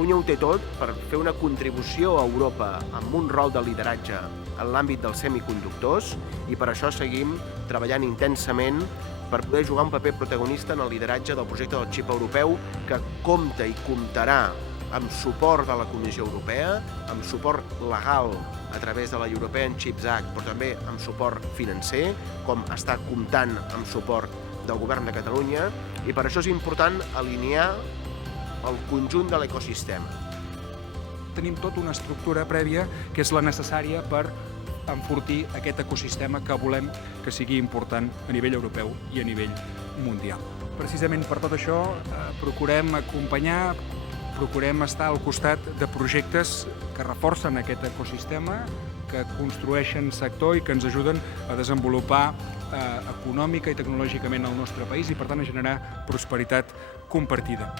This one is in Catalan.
Catalunya ho té tot per fer una contribució a Europa amb un rol de lideratge en l'àmbit dels semiconductors i per això seguim treballant intensament per poder jugar un paper protagonista en el lideratge del projecte del xip europeu que compta i comptarà amb suport de la Comissió Europea, amb suport legal a través de la European Chips Act, però també amb suport financer, com està comptant amb suport del Govern de Catalunya, i per això és important alinear el conjunt de l'ecosistema. Tenim tota una estructura prèvia que és la necessària per enfortir aquest ecosistema que volem que sigui important a nivell europeu i a nivell mundial. Precisament per tot això procurem acompanyar, procurem estar al costat de projectes que reforcen aquest ecosistema, que construeixen sector i que ens ajuden a desenvolupar econòmica i tecnològicament el nostre país i, per tant, a generar prosperitat compartida.